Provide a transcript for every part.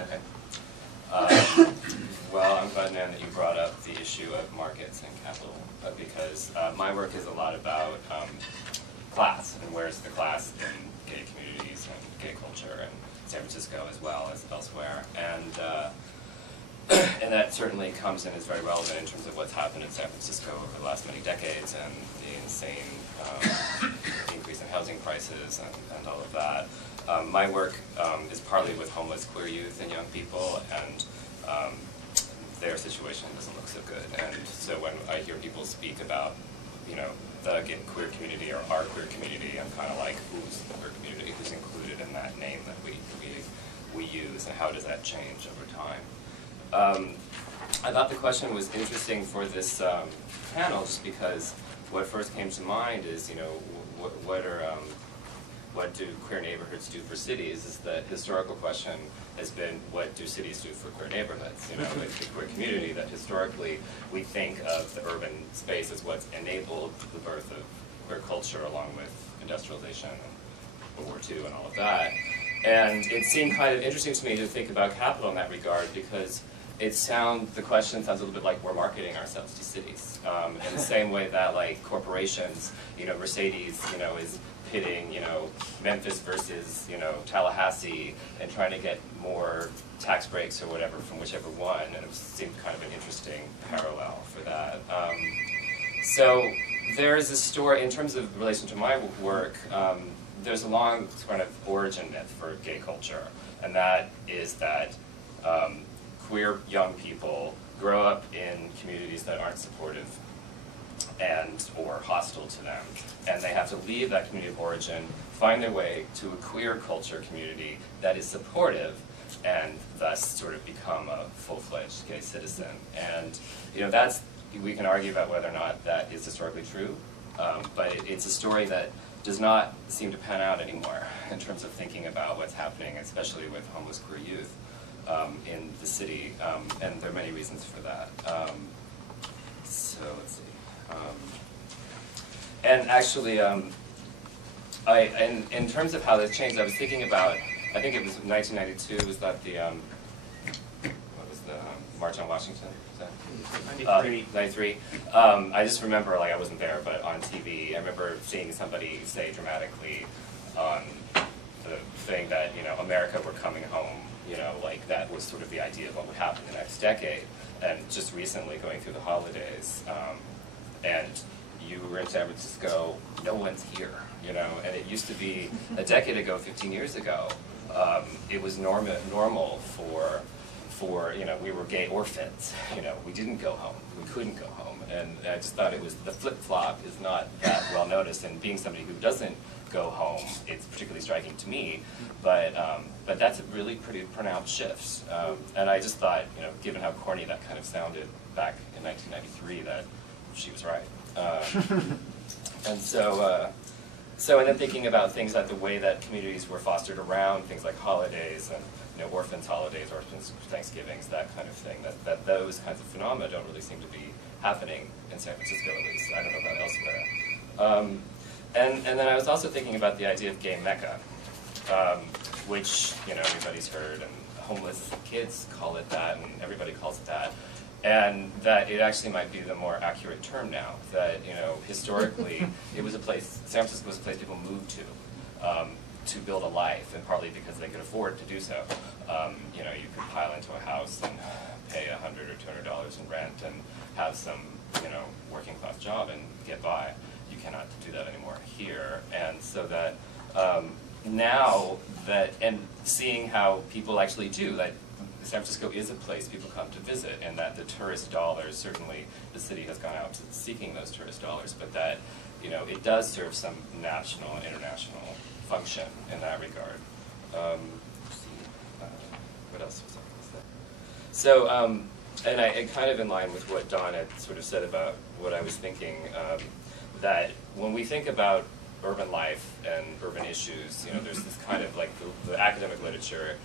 Okay. Well, I'm glad, Nan, that you brought up the issue of markets and capital, because my work is a lot about class, and where's the class in gay communities and gay culture, and San Francisco as well as elsewhere. And that certainly comes in as very relevant in terms of what's happened in San Francisco over the last many decades, and the insane increase in housing prices and all of that. My work is partly with homeless queer youth and young people, and their situation doesn't look so good. And so when I hear people speak about, you know, the queer community or our queer community, I'm kind of like, who's the queer community? Who's included in that name that we use, and how does that change over time? I thought the question was interesting for this panel, just because what first came to mind is, you know, what do queer neighborhoods do for cities? Is the historical question has been, what do cities do for queer neighborhoods? You know, with the queer community, that historically we think of the urban space as what's enabled the birth of queer culture, along with industrialization and World War II and all of that. And it seemed kind of interesting to me to think about capital in that regard, because the question sounds a little bit like we're marketing ourselves to cities, in the same way that, like, corporations, you know, Mercedes, you know, is pitting, you know, Memphis versus, you know, Tallahassee, and trying to get more tax breaks or whatever from whichever one, and it seemed kind of an interesting parallel for that. So there's a story, in terms of relation to my work, there's a long kind of origin myth for gay culture, and that is that queer young people grow up in communities that aren't supportive or hostile to them, and they have to leave that community of origin, find their way to a queer culture community that is supportive, and thus sort of become a full-fledged gay citizen. And, you know, we can argue about whether or not that is historically true, but it's a story that does not seem to pan out anymore in terms of thinking about what's happening, especially with homeless queer youth in the city, and there are many reasons for that. So let's see. And actually, in terms of how this changed, I was thinking about, I think it was 1992, was that the, what was the March on Washington? Was that? 93. I just remember, like, I wasn't there, but on TV, I remember seeing somebody say dramatically on the thing that, you know, America, we're coming home, you know, like that was sort of the idea of what would happen the next decade. And just recently, going through the holidays, and you were in San Francisco, no one's here, you know, and it used to be a decade ago, 15 years ago, it was normal for, you know, we were gay orphans, you know, we didn't go home, we couldn't go home, and I just thought it was, the flip-flop is not that well noticed, and being somebody who doesn't go home, it's particularly striking to me, but that's a really pretty pronounced shift, and I just thought, you know, given how corny that kind of sounded back in 1993, that she was right. And and then thinking about things like the way that communities were fostered around things like holidays and, you know, orphans' holidays, orphans' Thanksgivings, that kind of thing, that those kinds of phenomena don't really seem to be happening in San Francisco, at least. I don't know about elsewhere. And then I was also thinking about the idea of gay Mecca, which, you know, everybody's heard, and homeless kids call it that, and everybody calls it that. And that it actually might be the more accurate term now, that, you know, historically, it was a place, San Francisco was a place people moved to build a life, and partly because they could afford to do so. You know, you could pile into a house and pay $100 or $200 in rent and have some, you know, working class job and get by. You cannot do that anymore here. And so that now that, and seeing how people actually do, that San Francisco is a place people come to visit, and that the tourist dollars, certainly the city has gone out seeking those tourist dollars, but that, you know, it does serve some national and international function in that regard. What else was I going to say? So, and kind of in line with what Dawn had sort of said about what I was thinking, that when we think about urban life and urban issues, you know, there's this kind of like the academic literature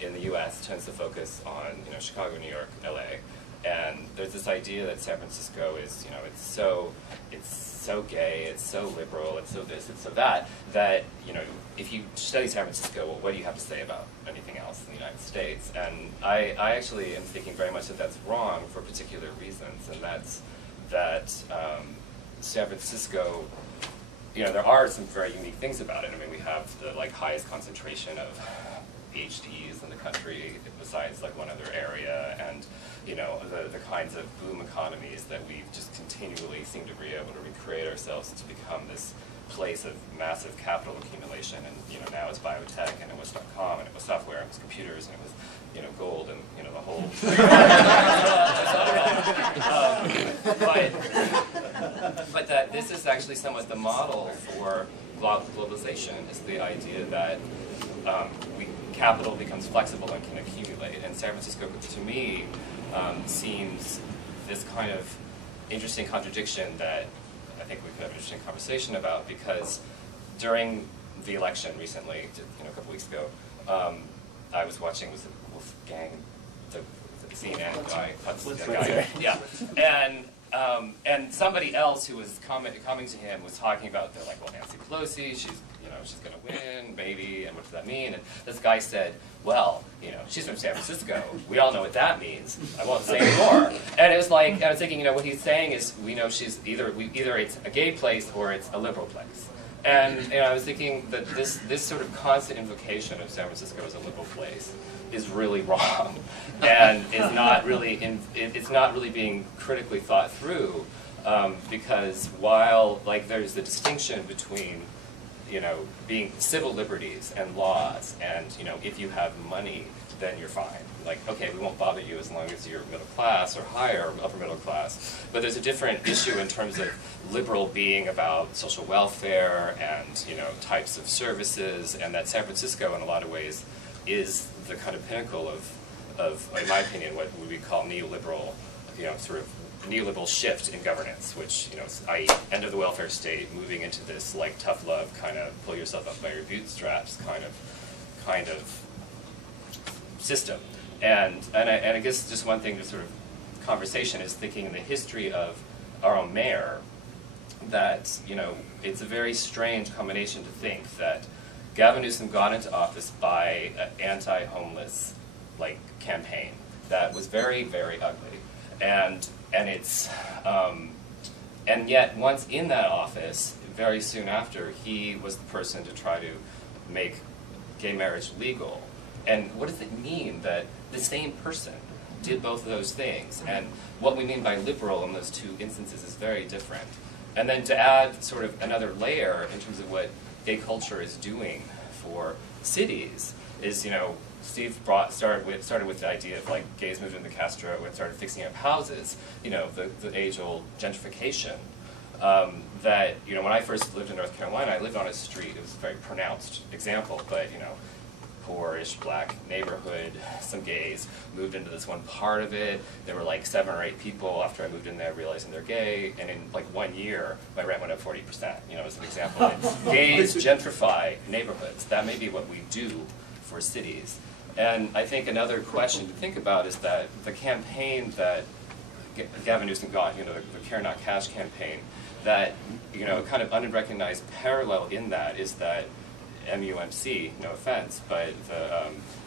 in the U.S. tends to focus on, you know, Chicago, New York, L.A., And there's this idea that San Francisco is, it's so gay, it's so liberal, it's so this, it's so that, that, if you study San Francisco, well, what do you have to say about anything else in the United States? And I actually am thinking very much that that's wrong for particular reasons, and that's that San Francisco, there are some very unique things about it. I mean, we have the highest concentration of PhDs in the country, besides one other area, and the kinds of boom economies that we just continually seem to be able to recreate ourselves to become this place of massive capital accumulation. And now it's biotech, and it was .com, and it was software, and it was computers, and it was gold, and the whole. But that this is actually somewhat the model for globalization, is the idea that capital becomes flexible and can accumulate. And San Francisco, to me, seems this kind of interesting contradiction that I think we could have an interesting conversation about, because during the election recently, a couple weeks ago, I was watching, was it Wolfgang, the CNN guy, yeah, and somebody else who was coming to him was talking about, they're like, well, Nancy Pelosi, she's going to win, maybe, and what does that mean? And this guy said, well, she's from San Francisco. We all know what that means. I won't say anymore. And it was like, I was thinking, what he's saying is, we know she's either it's a gay place or it's a liberal place. And I was thinking that this sort of constant invocation of San Francisco as a liberal place is really wrong, and is not really it's not really being critically thought through, because while there's the distinction between being civil liberties and laws, and if you have money, then you're fine. Okay, we won't bother you as long as you're middle class or higher, upper middle class. But there's a different issue in terms of liberal being about social welfare and types of services, and that San Francisco, in a lot of ways, is the kind of pinnacle of in my opinion, what we call neoliberal, sort of neoliberal shift in governance, which, i.e. end of the welfare state, moving into this tough love kind of pull yourself up by your bootstraps kind of system. And I guess just one thing to sort of conversation is thinking in the history of our own mayor, that it's a very strange combination to think that Gavin Newsom got into office by an anti-homeless campaign that was very, very ugly. And it's and yet once in that office, very soon after, he was the person to try to make gay marriage legal. And what does it mean that the same person did both of those things? And what we mean by liberal in those two instances is very different. And then to add sort of another layer in terms of what gay culture is doing for cities is, Steve started with the idea of gays moved into Castro and started fixing up houses, the age-old gentrification. That, when I first lived in North Carolina, I lived on a street, it was a very pronounced example, but, poorish black neighborhood, some gays moved into this one part of it. There were 7 or 8 people after I moved in there realizing they're gay, and in 1 year, my rent went up 40%, as an example. Gays gentrify neighborhoods. That may be what we do for cities. And I think another question to think about is that the campaign that Gavin Newsom got, the Care Not Cash campaign, that, kind of unrecognized parallel in that is that MUMC, no offense, but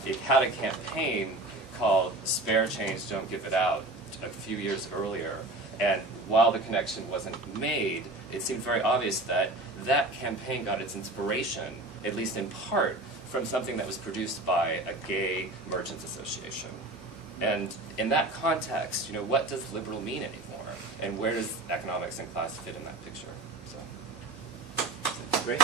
it had a campaign called Spare Change, Don't Give It Out a few years earlier. And while the connection wasn't made, it seemed very obvious that that campaign got its inspiration, at least in part, from something that was produced by a gay merchants association. And in that context, what does liberal mean anymore? And where does economics and class fit in that picture? So, great.